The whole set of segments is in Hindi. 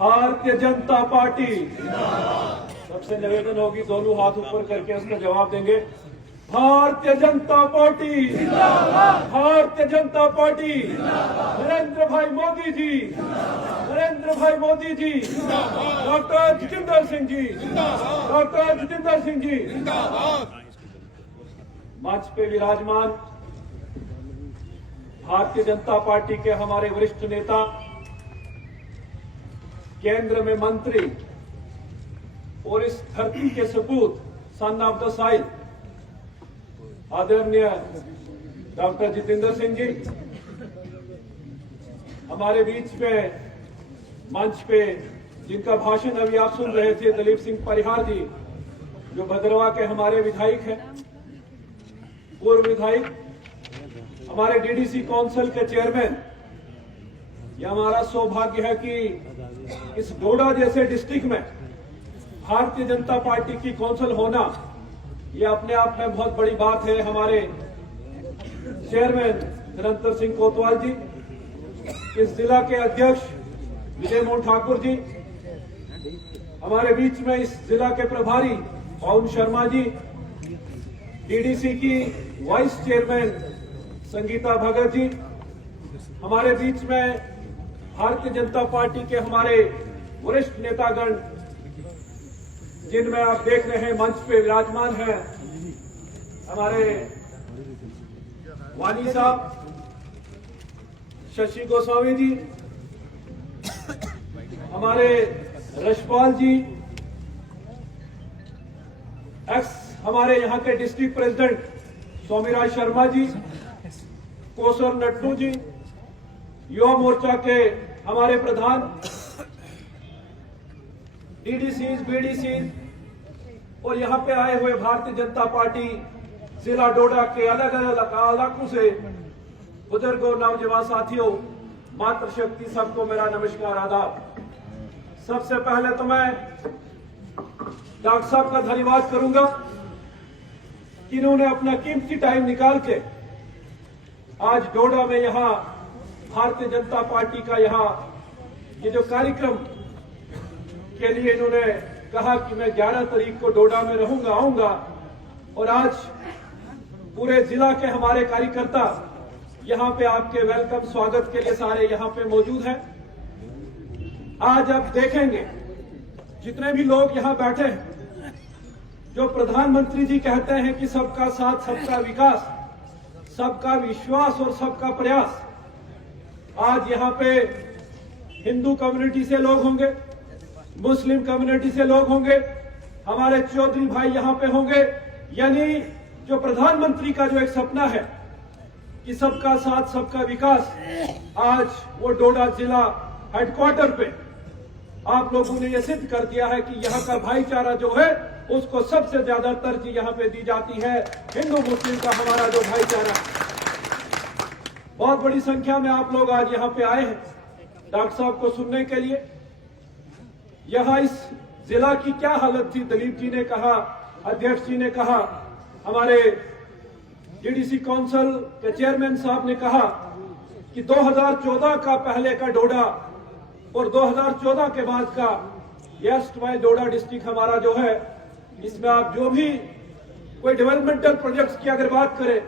भारतीय जनता पार्टी। सबसे निवेदन होगी दोनों हाथ ऊपर करके उसका जवाब देंगे। भारतीय जनता पार्टी, भारतीय जनता पार्टी, नरेंद्र भाई मोदी जी, नरेंद्र भाई मोदी जी, डॉक्टर जितेंद्र सिंह जी, डॉक्टर जितेंद्र सिंह जी। मंच पे विराजमान भारतीय जनता पार्टी के हमारे वरिष्ठ नेता, केंद्र में मंत्री और इस धरती के सपूत, सन ऑफ द साइल, आदरणीय डॉक्टर जितेंद्र सिंह जी, हमारे बीच में मंच पे जिनका भाषण अभी आप सुन रहे थे, दलीप सिंह परिहार जी, जो भद्रवा के हमारे विधायक हैं, पूर्व विधायक, हमारे डीडीसी काउंसिल के चेयरमैन। यह हमारा सौभाग्य है कि इस डोडा जैसे डिस्ट्रिक्ट में भारतीय जनता पार्टी की काउंसिल होना, यह अपने आप में बहुत बड़ी बात है। हमारे चेयरमैन निरंतर सिंह कोतवाल जी, इस जिला के अध्यक्ष विजय मोहन ठाकुर जी, हमारे बीच में इस जिला के प्रभारी पवन शर्मा जी, डीडीसी की वाइस चेयरमैन संगीता भगत जी, हमारे बीच में भारतीय जनता पार्टी के हमारे वरिष्ठ नेतागण, जिनमें आप देख रहे हैं मंच पे विराजमान हैं, हमारे वानी साहब, शशि गोस्वामी जी, हमारे रशपाल जी, एक्स हमारे यहाँ के डिस्ट्रिक्ट प्रेसिडेंट स्वामीराज शर्मा जी, कोसर नट्टू जी, युवा मोर्चा के हमारे प्रधान, डीडीसीज, बीडीसीज और यहाँ पे आए हुए भारतीय जनता पार्टी जिला डोडा के अलग अलग इलाकों से बुजुर्गों, नौजवान साथियों, मातृशक्ति, सबको मेरा नमस्कार, आदाब। सबसे पहले तो मैं डॉक्टर साहब का धन्यवाद करूंगा कि इन्होंने अपना कीमती टाइम निकाल के आज डोडा में यहाँ भारतीय जनता पार्टी का यहाँ ये जो कार्यक्रम के लिए इन्होंने कहा कि मैं 11 तारीख को डोडा में रहूंगा, आऊंगा, और आज पूरे जिला के हमारे कार्यकर्ता यहाँ पे आपके वेलकम स्वागत के लिए सारे यहाँ पे मौजूद हैं। आज आप देखेंगे जितने भी लोग यहाँ बैठे हैं, जो प्रधानमंत्री जी कहते हैं कि सबका साथ, सबका विकास, सबका विश्वास और सबका प्रयास, आज यहाँ पे हिंदू कम्युनिटी से लोग होंगे, मुस्लिम कम्युनिटी से लोग होंगे, हमारे चौधरी भाई यहाँ पे होंगे। यानी जो प्रधानमंत्री का जो एक सपना है कि सबका साथ, सबका विकास, आज वो डोडा जिला हेडक्वार्टर पे आप लोगों ने ये सिद्ध कर दिया है कि यहाँ का भाईचारा जो है उसको सबसे ज्यादा तरजीह यहाँ पे दी जाती है। हिंदू मुस्लिम का हमारा जो भाईचारा, बहुत बड़ी संख्या में आप लोग आज यहाँ पे आए हैं डॉक्टर साहब को सुनने के लिए। यहाँ इस जिला की क्या हालत थी, दलीप जी ने कहा, अध्यक्ष जी ने कहा, हमारे डीडीसी काउंसिल के चेयरमैन साहब ने कहा कि 2014 का पहले का डोडा और 2014 के बाद का ईस्ट वाई डोडा डिस्ट्रिक्ट हमारा जो है, इसमें आप जो भी कोई डेवलपमेंटल प्रोजेक्ट्स की अगर बात करें,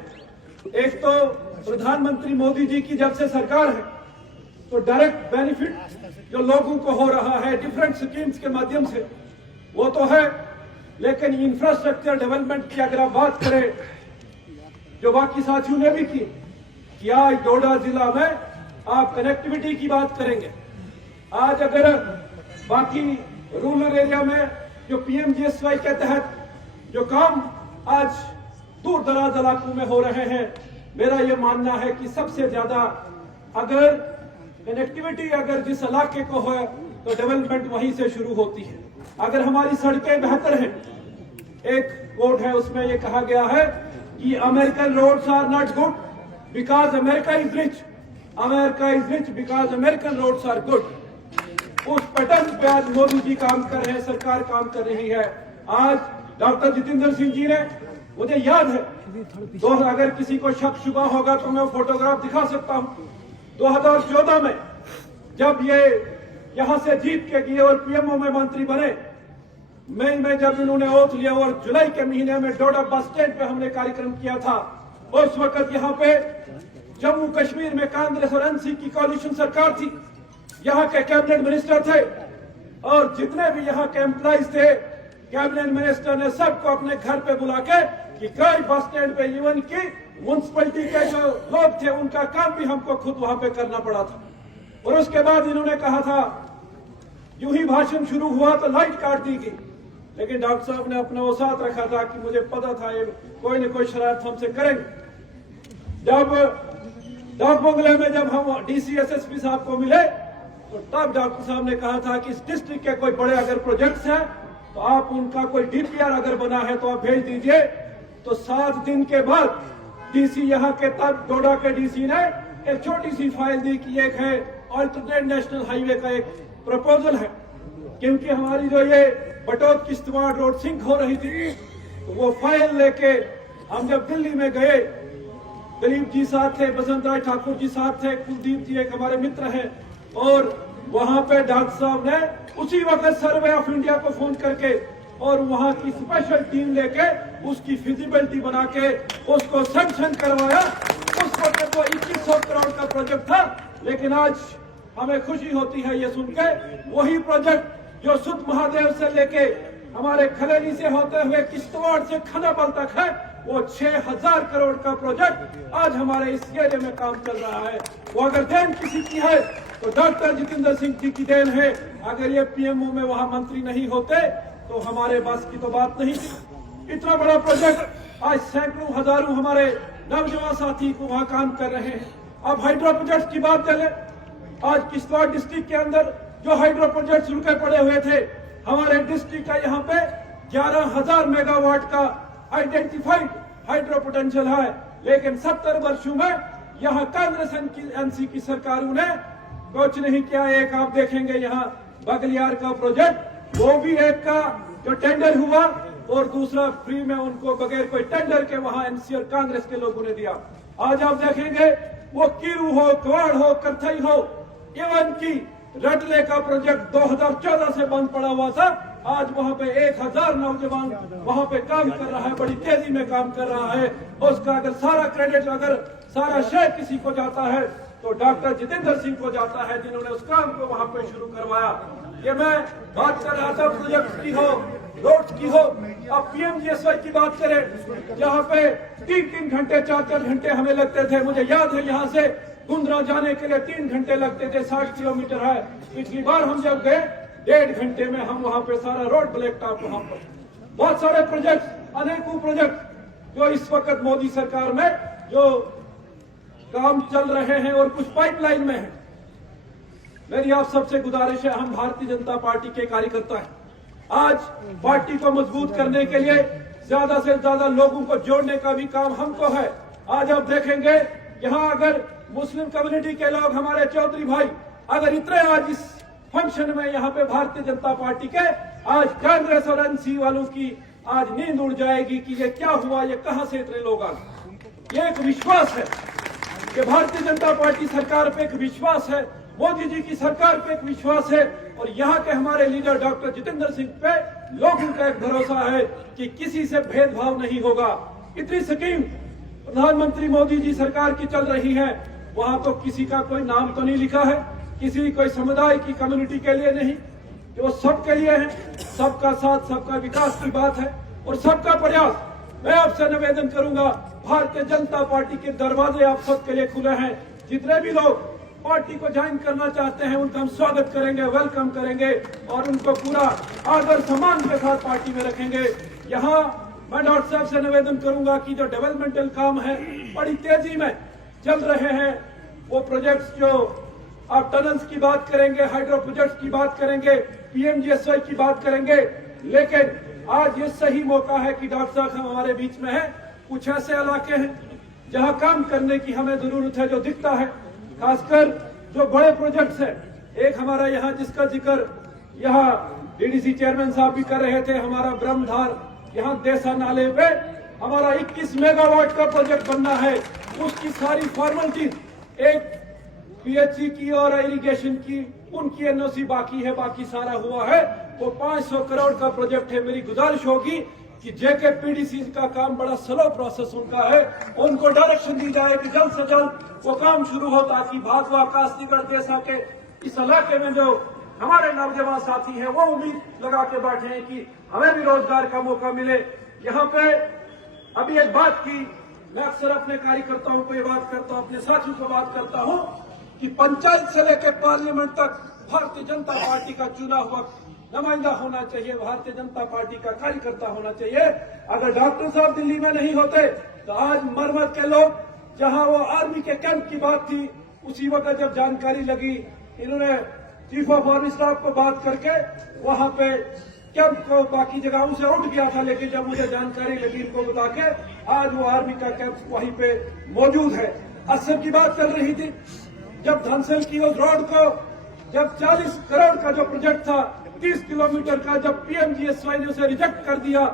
एक तो प्रधानमंत्री मोदी जी की जब से सरकार है तो डायरेक्ट बेनिफिट जो लोगों को हो रहा है डिफरेंट स्कीम्स के माध्यम से, वो तो है, लेकिन इंफ्रास्ट्रक्चर डेवलपमेंट की अगर आप बात करें, जो बाकी साथियों ने भी की, कि आज डोडा जिला में आप कनेक्टिविटी की बात करेंगे। आज अगर बाकी रूरल एरिया में जो पीएमजीएसवाई के तहत जो काम आज दूर दराज इलाकों में हो रहे हैं, मेरा ये मानना है कि सबसे ज्यादा अगर कनेक्टिविटी अगर जिस इलाके को है तो डेवलपमेंट वहीं से शुरू होती है। अगर हमारी सड़कें बेहतर हैं, एक कोट है उसमें ये कहा गया है कि American roads are not good because America is rich, America is rich because American roads are good. उस पैटर्न पे आज मोदी जी काम कर रहे हैं, सरकार काम कर रही है। आज डॉक्टर जितेंद्र सिंह जी ने, मुझे याद है, तो अगर किसी को शक शुबा होगा तो मैं फोटोग्राफ दिखा सकता हूं, 2014 में जब ये यहां से जीत के गए और पीएमओ में मंत्री बने। मई में जब इन्होंने ओथ लिया और जुलाई के महीने में डोडा बस स्टैंड पे हमने कार्यक्रम किया था, उस वक्त यहाँ पे जम्मू कश्मीर में कांग्रेस और एनसी की कोalition सरकार थी। यहाँ के कैबिनेट मिनिस्टर थे और जितने भी यहाँ के एम्प्लॉइज थे, कैबिनेट मिनिस्टर ने सबको अपने घर पे बुला के कि कई बस स्टैंड पे इवन की म्युनिसिपैलिटी के जो लोग थे उनका काम भी हमको खुद वहां पे करना पड़ा था। और उसके बाद इन्होंने कहा था, यूं ही भाषण शुरू हुआ तो लाइट काट दी गई, लेकिन डॉक्टर साहब ने अपना वो साथ रखा था कि मुझे पता था ये कोई न कोई शरारत हमसे करेंगे। जब डाक बंगले में जब हम डीसी एसएसपी साहब को मिले तो तब डॉक्टर साहब ने कहा था कि इस डिस्ट्रिक्ट के कोई बड़े अगर प्रोजेक्ट्स हैं तो आप उनका कोई डीपीआर अगर बना है तो आप भेज दीजिए। तो 7 दिन के बाद डीसी यहाँ के तब डोडा के डीसी ने एक छोटी सी फाइल दी कि एक है अल्टरनेट नेशनल हाईवे का एक प्रपोजल है, क्योंकि हमारी जो ये बटोत किश्तवाड़ रोड सिंक हो रही थी, तो वो फाइल लेके हम जब दिल्ली में गए, दिलीप जी साथ थे, बसंत राय ठाकुर जी साथ थे, कुलदीप जी एक हमारे मित्र हैं, और वहां पे डॉक्टर साहब ने उसी वक्त सर्वे ऑफ इंडिया को फोन करके और वहां की स्पेशल टीम लेके उसकी फिजिबिलिटी बना के उसको सैंक्शन करवाया। उस वक्त तो 2100 करोड़ का प्रोजेक्ट था, लेकिन आज हमें खुशी होती है ये सुन के वही प्रोजेक्ट जो सुध महादेव से लेके हमारे खलेली से होते हुए किश्तवाड़ से खनाबल तक है, वो 6000 करोड़ का प्रोजेक्ट आज हमारे इस एरिया में काम चल रहा है। वो अगर देन किसी की है तो डॉक्टर जितेंद्र सिंह जी की देन है। अगर ये पीएमओ में वहां मंत्री नहीं होते तो हमारे बस की तो बात नहीं थी। इतना बड़ा प्रोजेक्ट आज सैकड़ों हजारों हमारे नौजवान साथी को वहां काम कर रहे हैं। अब हाइड्रो प्रोजेक्ट की बात चले, आज किश्तवाड़ डिस्ट्रिक्ट के अंदर जो हाइड्रो प्रोजेक्ट रुके पड़े हुए थे, हमारे डिस्ट्रिक्ट का यहाँ पे 11,000 मेगावाट का आइडेंटिफाइड हाइड्रो पोटेंशियल है, लेकिन 70 वर्षों में यहाँ कांग्रेस एनसी की सरकारों ने कुछ नहीं किया। एक आप देखेंगे यहाँ बगलियार का प्रोजेक्ट, वो भी एक का जो टेंडर हुआ और दूसरा फ्री में उनको बगैर कोई टेंडर के वहां एनसी और कांग्रेस के लोगों ने दिया। आज आप देखेंगे वो कीरू हो, क्वाड़ हो, करथई हो, इवन की रटले का प्रोजेक्ट 2014 से बंद पड़ा हुआ था, आज वहां पे 1000 नौजवान वहां पे काम कर रहा है, बड़ी तेजी में काम कर रहा है। उसका अगर सारा क्रेडिट, अगर सारा श्रेय किसी को जाता है तो डॉक्टर जितेंद्र सिंह को जाता है, जिन्होंने उस काम को वहां पे शुरू करवाया। ये मैं बात कर रहा था प्रोजेक्ट की हो, रोड की हो। अब पीएमजीएसवाई की बात करें, जहाँ पे 3-3 घंटे 4-4 घंटे हमें लगते थे। मुझे याद है यहाँ से गुंद्रा जाने के लिए 3 घंटे लगते थे, 60 किलोमीटर है। पिछली बार हम जब गए 1.5 घंटे में हम वहां पे सारा रोड ब्लैक टॉप वहां पर। बहुत सारे प्रोजेक्ट, अनेकों प्रोजेक्ट जो इस वक्त मोदी सरकार में जो काम चल रहे हैं और कुछ पाइपलाइन में है। मेरी आप सबसे गुजारिश है, हम भारतीय जनता पार्टी के कार्यकर्ता हैं। आज पार्टी को मजबूत करने के लिए ज्यादा से ज्यादा लोगों को जोड़ने का भी काम हमको है। आज आप देखेंगे यहाँ अगर मुस्लिम कम्युनिटी के लोग, हमारे चौधरी भाई, अगर इतने आज इस फंक्शन में यहाँ पे भारतीय जनता पार्टी के, आज कांग्रेस और एनसी वालों की आज नींद उड़ जाएगी कि ये क्या हुआ, ये कहां से इतने लोग आ गए। ये एक विश्वास है कि भारतीय जनता पार्टी सरकार पे एक विश्वास है, मोदी जी की सरकार पे एक विश्वास है, और यहाँ के हमारे लीडर डॉक्टर जितेंद्र सिंह पे लोगों का एक भरोसा है कि किसी से भेदभाव नहीं होगा। इतनी स्कीम प्रधानमंत्री मोदी जी सरकार की चल रही है, वहां तो किसी का कोई नाम तो नहीं लिखा है, किसी कोई समुदाय की कम्युनिटी के लिए नहीं, जो सबके लिए है। सबका साथ, सबका विकास की बात है और सबका प्रयास। मैं आपसे निवेदन करूंगा, भारतीय जनता पार्टी के दरवाजे आप सबके लिए खुले हैं। जितने भी लोग पार्टी को ज्वाइन करना चाहते हैं उनका हम स्वागत करेंगे, वेलकम करेंगे और उनको पूरा आदर सम्मान के साथ पार्टी में रखेंगे। यहाँ मैं डॉक्टर साहब से निवेदन करूंगा कि जो डेवलपमेंटल काम है बड़ी तेजी में चल रहे हैं, वो प्रोजेक्ट्स जो आप टनल्स की बात करेंगे, हाइड्रो प्रोजेक्ट्स की बात करेंगे, पीएमजीएसवाई की बात करेंगे, लेकिन आज ये सही मौका है कि डॉक्टर साहब हमारे बीच में है। कुछ ऐसे इलाके हैं जहां काम करने की हमें जरूरत है, जो दिखता है, खासकर जो बड़े प्रोजेक्ट्स हैं। एक हमारा यहाँ जिसका जिक्र यहाँ डीडीसी चेयरमैन साहब भी कर रहे थे, हमारा ब्रह्मधार यहाँ देसा नाले पे हमारा 21 मेगावाट का प्रोजेक्ट बनना है। उसकी सारी फॉर्मेलिटीज एक पीएचई की और इरिगेशन की उनकी एनओसी बाकी है, बाकी सारा हुआ है। वो 500 करोड़ का प्रोजेक्ट है। मेरी गुजारिश होगी कि जेके पीडीसी का काम बड़ा स्लो प्रोसेस उनका है, उनको डायरेक्शन दी जाए कि जल्द से जल्द वो काम शुरू हो, ताकि भागवा कासलीगढ़ जैसा के इस इलाके में जो हमारे नौजवान साथी हैं वो उम्मीद लगा के बैठे हैं कि हमें भी रोजगार का मौका मिले। यहाँ पे अभी एक बात की, मैं अक्सर अपने कार्यकर्ताओं को ये बात करता हूँ, अपने साथियों को बात करता हूँ कि पंचायत से लेकर पार्लियामेंट तक भारतीय जनता पार्टी का चुना हुआ नुमाइंदा होना चाहिए, भारतीय जनता पार्टी का कार्यकर्ता होना चाहिए। अगर डॉक्टर साहब दिल्ली में नहीं होते तो आज मरमत के लोग, जहां वो आर्मी के कैंप की बात थी, उसी वक्त जब जानकारी लगी, इन्होंने चीफ ऑफ आर्मी स्टाफ को बात करके वहां पे कैंप को बाकी जगहों से उठ गया था, लेकिन जब मुझे जानकारी लगी इनको बता के, आज वो आर्मी का कैंप वहीं पे मौजूद है। असर की बात चल रही थी, जब धनसल की उस रोड को, जब 40 करोड़ का जो प्रोजेक्ट था 30 किलोमीटर का, जब पीएमजीएसवाई ने उसे रिजेक्ट कर दिया,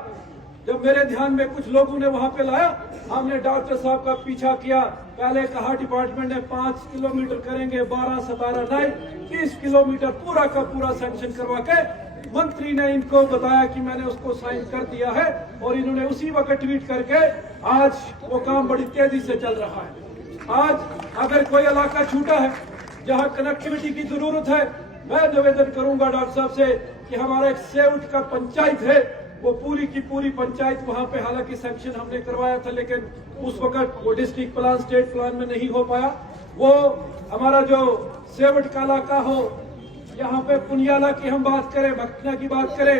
जब मेरे ध्यान में कुछ लोगों ने वहां पे लाया, हमने डॉक्टर साहब का पीछा किया। पहले कहा डिपार्टमेंट ने 5 किलोमीटर करेंगे, 12-17 नहीं, 30 किलोमीटर पूरा का पूरा सैंक्शन करवा के मंत्री ने इनको बताया कि मैंने उसको साइन कर दिया है, और इन्होंने उसी वक्त ट्वीट करके आज वो काम बड़ी तेजी से चल रहा है। आज अगर कोई इलाका छूटा है जहां कनेक्टिविटी की जरूरत है, मैं निवेदन करूंगा डॉक्टर साहब से कि हमारा एक सेवट का पंचायत है, वो पूरी की पूरी पंचायत वहां पे, हालांकि सैंक्शन हमने करवाया था लेकिन उस वक्त वो डिस्ट्रिक्ट प्लान स्टेट प्लान में नहीं हो पाया। वो हमारा जो सेवट का इलाका हो, यहाँ पे पुनियाला की हम बात करें, भक्तिया की बात करें,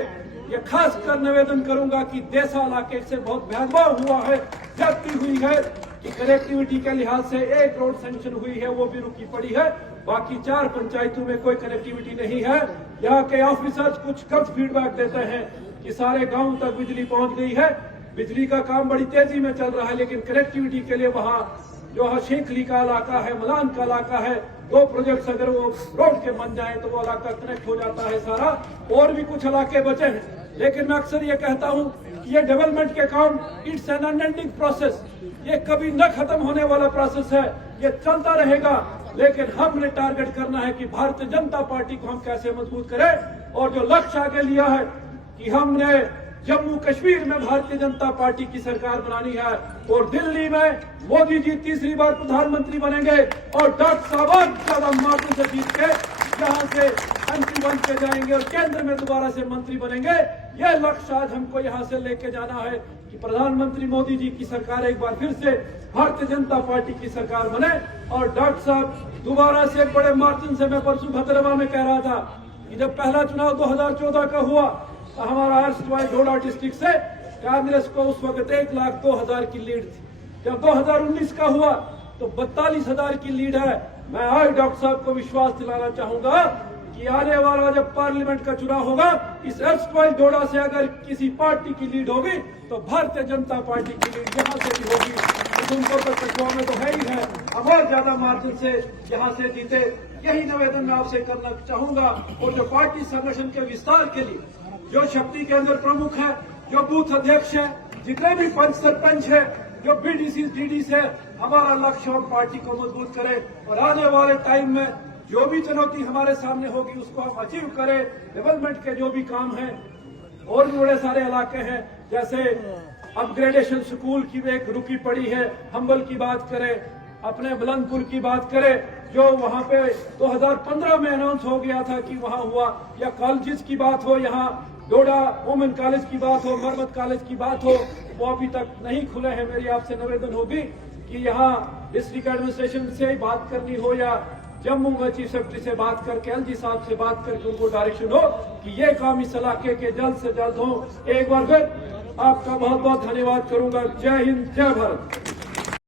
ये खास कर निवेदन करूंगा कि देसा इलाके से बहुत भेदभाव हुआ है, ज्यादती हुई है कि कनेक्टिविटी के लिहाज से एक रोड सैंक्शन हुई है, वो भी रुकी पड़ी है, बाकी 4 पंचायतों में कोई कनेक्टिविटी नहीं है। यहाँ के ऑफिसर्स कुछ गलत फीडबैक देते हैं कि सारे गांव तक बिजली पहुंच गई है, बिजली का काम बड़ी तेजी में चल रहा है, लेकिन कनेक्टिविटी के लिए वहाँ जो शेखली का इलाका है, मलान का इलाका है, 2 प्रोजेक्ट्स अगर वो रोड के बन जाए तो वो इलाका कनेक्ट हो जाता है सारा, और भी कुछ इलाके बचे हैं। लेकिन मैं अक्सर ये कहता हूँ कि ये डेवलपमेंट के काम इट्स एन अनएंडिंग प्रोसेस, ये कभी न खत्म होने वाला प्रोसेस है, ये चलता रहेगा। लेकिन हमने टारगेट करना है कि भारतीय जनता पार्टी को हम कैसे मजबूत करें, और जो लक्ष्य आगे लिया है कि हमने जम्मू कश्मीर में भारतीय जनता पार्टी की सरकार बनानी है, और दिल्ली में मोदी जी तीसरी बार प्रधानमंत्री बनेंगे, और डॉक्टर साहब ज्यादा मार्जिन से जीत के यहाँ से एमपी बन के जाएंगे और केंद्र में दोबारा से मंत्री बनेंगे। यह लक्ष्य आज हमको यहाँ से लेके जाना है कि प्रधानमंत्री मोदी जी की सरकार एक बार फिर से भारतीय जनता पार्टी की सरकार बने। और डॉक्टर साहब दोबारा से एक बड़े मार्जिन से, मैं परसों भद्रवा में कह रहा था कि जब पहला चुनाव 2014 का हुआ तो हमारा अर्शवाई डोडा डिस्ट्रिक्ट से कांग्रेस को उस वक्त 1,02,000 की लीड थी। जब 2019 का हुआ तो 42,000 की लीड है। मैं आज डॉक्टर साहब को विश्वास दिलाना चाहूंगा कि आने वाला जब पार्लियामेंट का चुनाव होगा, इस अर्शवाई डोडा से अगर किसी पार्टी की लीड होगी तो भारतीय जनता पार्टी की लीड यहाँ से भी होगी। उधमपुर तो कठुआ में तो है ही है, अब और ज्यादा मार्जिन से यहाँ से जीते, यही निवेदन मैं आपसे करना चाहूंगा। और जो पार्टी संगठन के विस्तार के लिए जो शक्ति केंद्र प्रमुख है, जो बूथ अध्यक्ष है, जितने भी पंच सरपंच है, जो बीडीसी डीडी से, हमारा लक्ष्य हम पार्टी को मजबूत करें और आने वाले टाइम में जो भी चुनौती हमारे सामने होगी उसको हम अचीव करें। डेवलपमेंट के जो भी काम हैं, और भी बड़े सारे इलाके हैं, जैसे अपग्रेडेशन स्कूल की एक रुकी पड़ी है, हम्बल की बात करें, अपने बुलंदपुर की बात करें, जो वहां पे 2015 में अनाउंस हो गया था कि वहां हुआ, या कॉलेजेस की बात हो, यहाँ डोडा वुमेन कॉलेज की बात हो, मरमत कॉलेज की बात हो, वो अभी तक नहीं खुले हैं। मेरी आपसे निवेदन होगी कि यहाँ डिस्ट्रिक्ट एडमिनिस्ट्रेशन से बात करनी हो या जम्मू में चीफ सेक्रेटरी से बात करके, एलजी साहब से बात करके उनको डायरेक्शन हो कि ये काम इस इलाके के जल्द से जल्द हो। एक बार फिर आपका बहुत बहुत धन्यवाद करूंगा। जय हिंद, जय भारत।